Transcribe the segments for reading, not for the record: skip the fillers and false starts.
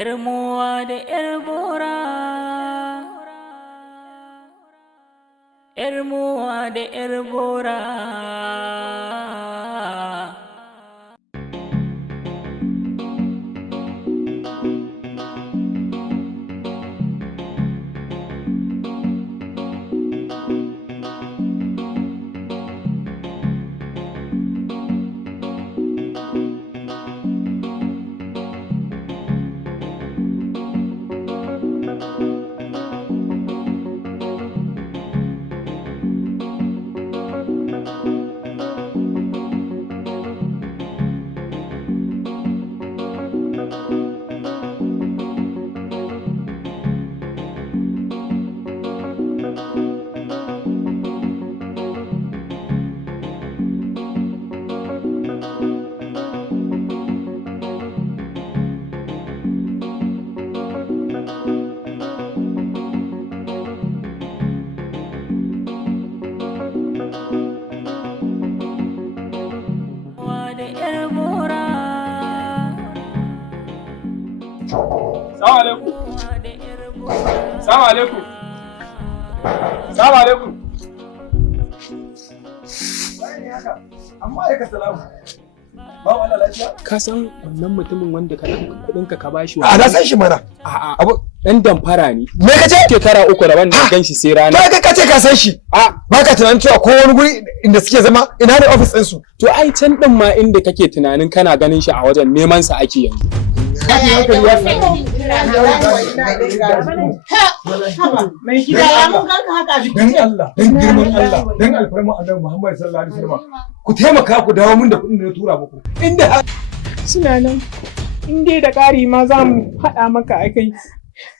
'yar mowa da 'yar bora, 'yar mowa da 'yar bora. Salamu alaikum. Salamu alaikum. Amma ya ka salamu. Ba wala lafiya? Ka san wannan mutumin wanda ka ɗauka ka bashi wa? A na san shi mana. A'a. Abu ɗan damfara ne. Me kace? Shekara 3 da wanda gan shi sai rana. Kai kace ka san shi. A ba ka tunanin cewa ko wani guri inda suke zama ina ne office ɗin su? To ai can ɗin ma inda kake tunanin kana ganin shi a wajen neman sa ake yanzu. Mai gida ya mun ganka haka a jikin Allah, dan girman Allah, dan alfarma Annabi Muhammad sallallahu alaihi wasallam. Ku taimaka ku dawo mun da kuɗin da na tura muku. Inda suna nan. In dai da ƙari ma za mu haɗa maka akai.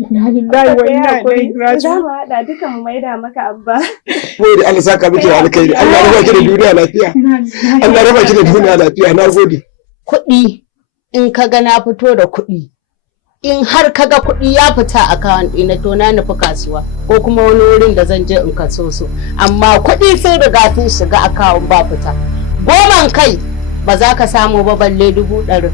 Inna lillahi wa inna ilaihi raji'un. Za mu haɗa duka mu maida maka abba. Gode Allah saka miki alkhairi. Allah ya raba ki da duniya lafiya. Allah ya raba ki da duniya lafiya. Na gode. Kuɗi in ka ga na fito da kuɗi. In har kaga kuɗi ya fita a akawun ɗina to na nufi kasuwa ko kuma wani wurin da zan je in kaso su. Amma kuɗi sun riga sun shiga akawun ba fita. 10 kai ba za ka samu ba balle 100.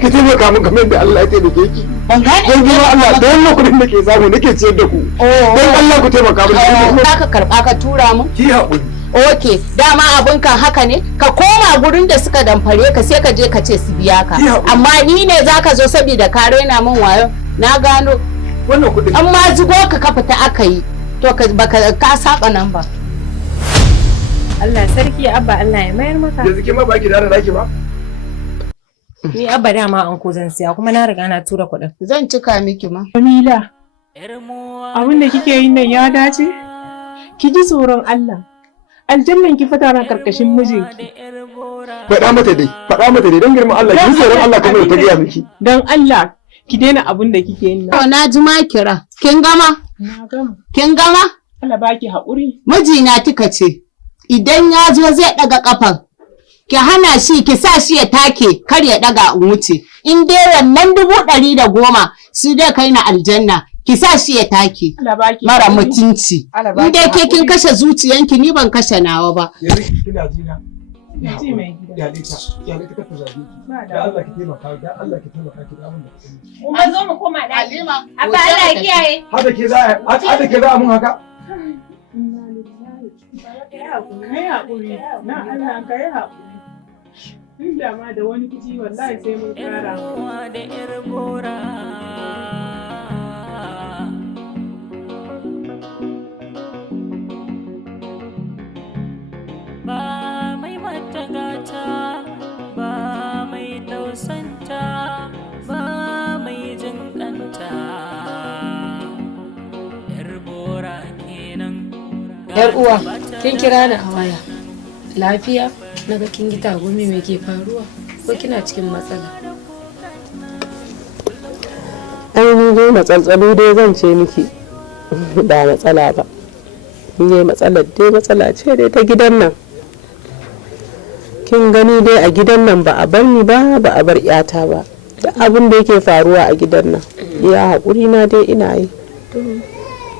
Ki taimaka min kamar da Allah ya taimake ki. Ban gane. Don girman Allah da wannan kuɗin da ke samu nake ciyar da ku. Don Allah ku taimaka min. Za ka karɓa ka tura mu? Ki haƙuri. Ok, dama abin kan haka ne, ka koma gurin da suka damfare ka sai ka je ka ce su biya ka. Amma ni ne za ka zo saboda ka raina min wayo, na gano. Wannan kuɗin. Amma zigo ka fita aka yi, to ka saba nan ba. Allah sarki abba Allah ya mayar maka. Yanzu ke ma ba ki da naki ba? Ni abba dama an ko zan siya kuma na riga na tura kuɗin. Zan cika miki ma. Jamila, abin da kike yin nan ya dace? Ki ji tsoron Allah. Aljannan ki fata na karkashin mijinki. Faɗa mata dai don girman Allah ki tsoron Allah kamar ta gaya miki. Don Allah ki daina abin da kike yin nan. Na ji ma kira. Kin gama? Na gama. Kin gama? Allah baki haƙuri. Mijina kika ce idan ya zo zai ɗaga ƙafan. Ki hana shi ki sa shi ya take kar ya ɗaga in wuce. In dai wannan 110 su dai kai na aljanna. Ki sa shi ya take. Mara mutunci. In dai ke kin kashe zuciyanki ni ban kashe nawa ba. Yanzu kina jina. Ji mai gida. Ya leta ka zabe ki. Da Allah ki taimaka, da Allah ki taimaka ki da mun da kuɗi. Kuma zo mu koma ɗaki. Abba Allah ya kiyaye. Hada ke za a mun haka? Kai haƙuri. Na Allah kai haƙuri. Inda ma da wani kuɗi wallahi sai mun ƙara. Da 'yar bora. Ba mai matagata, ba mai tausanta, ba mai jin ɗanta. 'Yar bora kenan. Yar uwa, kin kira ni a waya. Lafiya? Naga kin gi tagumi me ke faruwa? Ko kina cikin matsala? Ai ni dai matsaltsalu dai zan ce miki ba matsala ba. Ni matsala ce dai ta gidan nan. Kin gani dai a gidan nan ba a bar ni ba a bar yata ba. Da abin da yake faruwa a gidan nan. Ya haƙuri na dai ina yi.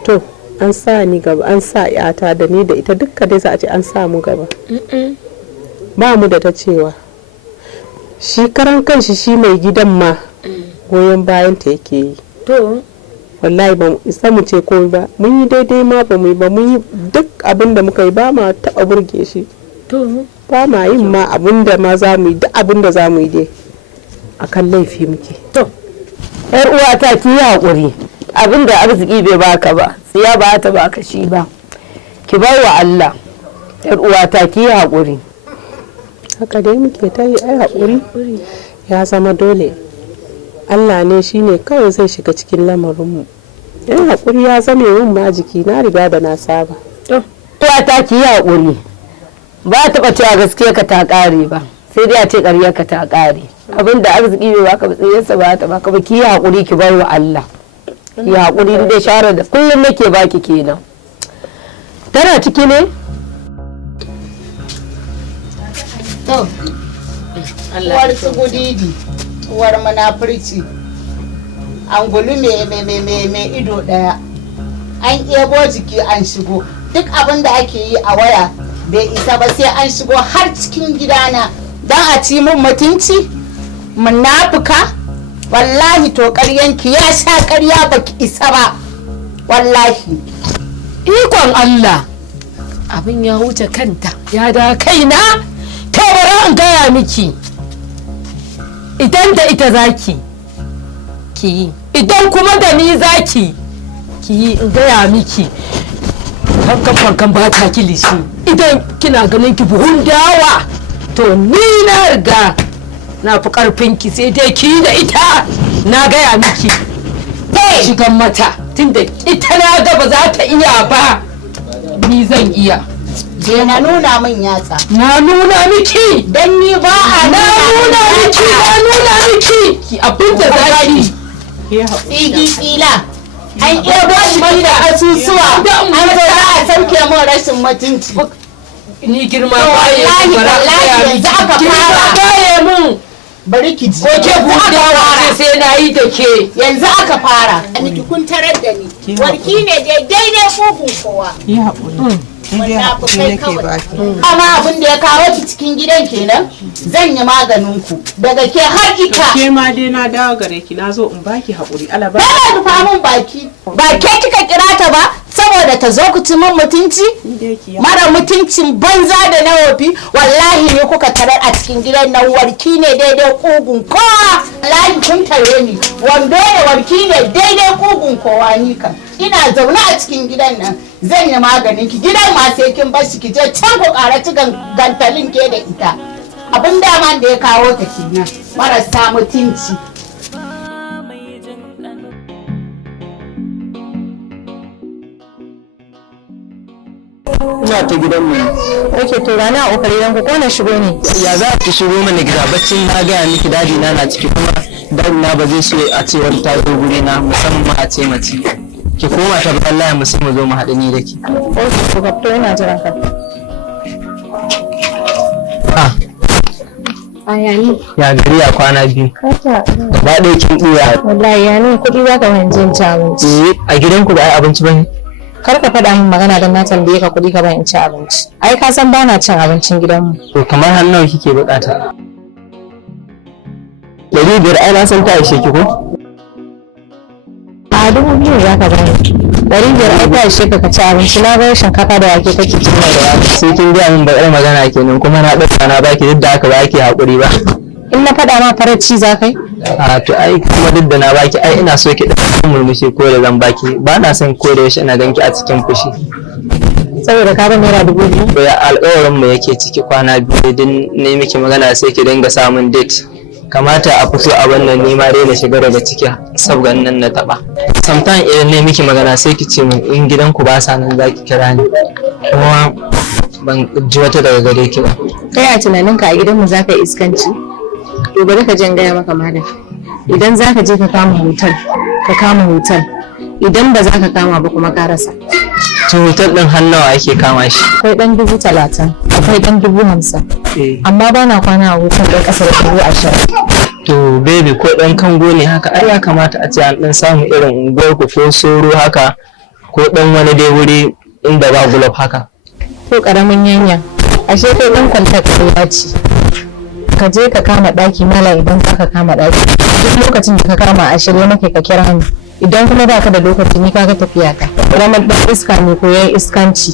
To, an sa ni gaba, an sa yata da ni da ita dukka dai za a ce an sa mu gaba. Ba mu da ta cewa. Shi karan kanshi shi mai gidan ma goyon bayan ta yake yi. To wallahi ba mu isa mu ce komai ba, mun yi daidai ma ba mu yi ba, mun yi duk abin da muka yi ba ma taɓa burge shi. to Ba ma yin ma abin da ma za mu yi, duk abin da za mu yi dai akan laifi muke. to yar uwata ki yi haƙuri, abin da arziki bai baka ba tsiya ba ta baka shi ba, ki bai wa Allah. Yar uwata ki yi haƙuri. Haka dai muke ta yi, ai haƙuri ya zama dole. Allah ne shine kawai zai shiga cikin lamarinmu. Yan haƙuri ya zame min ma jiki, na riga da na saba. To uwata ki yi haƙuri, ba taɓa cewa gaskiya ka ta ƙare ba, sai dai a ce ƙarya ka ta ƙare. Abin da arziki bai baka ba tsiyarsa ba ta baka ba, ki yi haƙuri ki bai wa Allah. Ki yi haƙuri da shawara da kullum nake baki kenan. Tana ciki ne? To, uwar su gudidi, uwar munafurci, angulu mai ido ɗaya, an ebo jiki an shigo, duk abin da ake yi a waya bai isa ba sai an shigo har cikin gidana don a ci mun mutunci, munafuka, wallahi to ƙaryanki ya sha ƙarya baki isa ba, wallahi. Ikon Allah, abin ya wuce kanta, ya da kaina. Bara in gaya miki, idan da ita zaki ki yi, idan kuma da ni zaki ki yi, in gaya miki farkan ba ta kilishi. Idan kina ganin ki buhun dawa, to ni na riga na fi karfin ki, sai dai ki da ita. Na gaya miki shigan mata, tunda ita na ga ba za ta iya ba, ni zan iya. Je na nuna min yatsa. Na nuna miki. Dan ni ba a nuna miki. Ki abin da zaki. Tsigi tsila. An ebo shi da asusuwa. An zo za a sauke min rashin mutunci. Ni girma wallahi yanzu aka fara. Mun. Bari ki ji. Ko ke buɗe sai na yi da ke. Yanzu aka fara. Ni kun tarar da ni. Warki ne daidai kugun kowa. Yi haƙuri. Amma abin da ya kawo ki cikin gidan kenan, zan yi maganin ku daga ke har ita. Ke ma dai na dawo gare ki, na zo in baki haƙuri. Alaba. Ba rufa min baki. Ba ke kika kira ta ba saboda ta zo ku ci min mutunci? Mara mutuncin banza da na wofi, wallahi ne kuka tarar a cikin gidan nan, warki ne daidai kugun kowa. Wallahi kun tare ni, wando da warki ne daidai kugun kowa ni kan. Ina zaune a cikin gidan nan, zan yi maganin ki. Gidan ma sai kin bar shi ki je can ku ƙaraci gantalin ke da ita. Abin dama da ya kawo ta kenan, marasa mutunci. Ina ta gidan mu. Oke, to rana a ƙofar gidan ku ko na shigo ne? Ya za ki shigo mana gida, baccin na gaya miki dadi na ciki, kuma dadi na ba zai so a ce wani ta zo guri na, musamman ma a ce mace. Ki koma ta bayan laya musu mu zo mu haɗu ni da ki. Oke, to kafto yana jiran ka. Ayani. Ya gari a kwana biyu. Kaka. Ba ɗaya kin ɓuya. Wallahi yani kuɗi za ka fahimci ci abinci. A gidanku ba ai abinci bane. Kar ka faɗa min magana don na tambaye ka kuɗi ka bayan ci abinci. Ai ka san bana cin abincin gidanmu. To kamar har nawa kike buƙata? 500 ai na san ta ishe ki ko? A 2000 za ka bani. 500 ai ta ishe ka ci abinci, na ga shinkafa da wake kake ci mai da wake. Sai kin gaya min bakar magana kenan, kuma na ɗauka na baki duk da haka ba ki haƙuri ba. In na faɗa ma farar ci za kai? A to ai kuma duk da na baki, ai ina so ki ɗauki murmushi ko da zan baki, ba na son ko da yaushe ina ganki a cikin fushi. Saboda ka ba naira 2000? To ya alƙawarin mu yake ciki kwana biyu, din ne miki magana sai ki dinga samun date. Kamata a fito a wannan nima dai na shiga daga ciki sabgan nan na taba. Sometimes idan ne miki magana sai ki ce min in gidanku ba sa nan za ki kira ni, kuma ban ji wata daga gare ki ba. Kai a tunaninka a gidanmu za ka yi iskanci? To bari ka jan gaya maka malam. Idan za ka je ka kama hotel, ka kama hotel. Idan ba za ka kama ba kuma ka rasa. To hotel din har nawa ake kama shi? Akwai ɗan 30,000, akwai ɗan 50,000. Amma ba na kwana a hotel ɗin ƙasa da 20,000. To baby ko ɗan kango ne haka, ai ya kamata a ce an ɗan samu irin unguwarku ko soro haka, ko ɗan wani dai wuri inda ba gulab haka. Ko ƙaramin yanya. Ashe kai ɗan kwantar ƙarya ce. ka je ka kama ɗaki mala idan za ka kama ɗaki duk lokacin da ka kama a shirye nake ka kira ni idan kuma ba ka da lokaci ni kaga tafiya ta ramar ɗan iska ne ko yayin iskanci.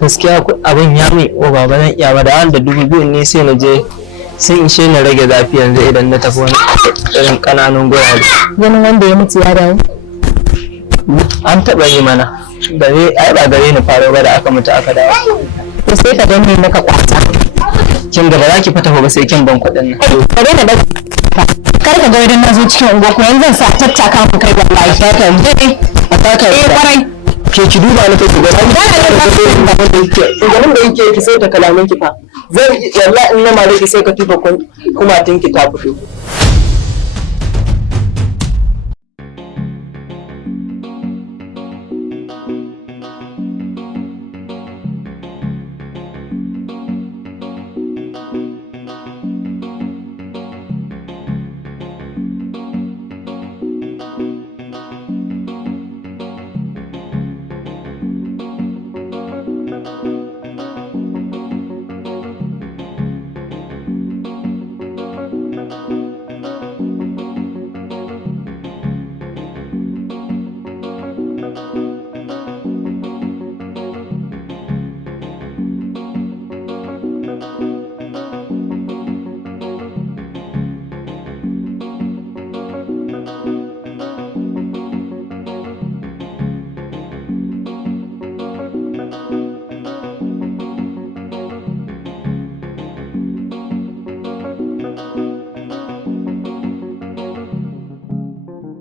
Gaskiya abin ya mai o baba zan iya ba da wanda 2000 ne sai na je sun ishe na rage zafi yanzu idan na tafi wani irin ƙananun gurare. Ganin wanda ya mutu ya dawo? An taɓa yi mana ai ba gare ni faro ba da aka mutu aka dawo. To sai ka danne maka kwata. Kin da ba za ki fita ba sai kin ban kuɗin nan. Kare na da kar ka ga idan na zo cikin unguwa ko yanzu zan sa tattaka ku kai wallahi. A taka kwarai. Ke ki duba na kai gaba ganin da yake ki sai ta kalamin ki fa zan wallahi in na mare ki sai ka tuba kumatin ki ta fito.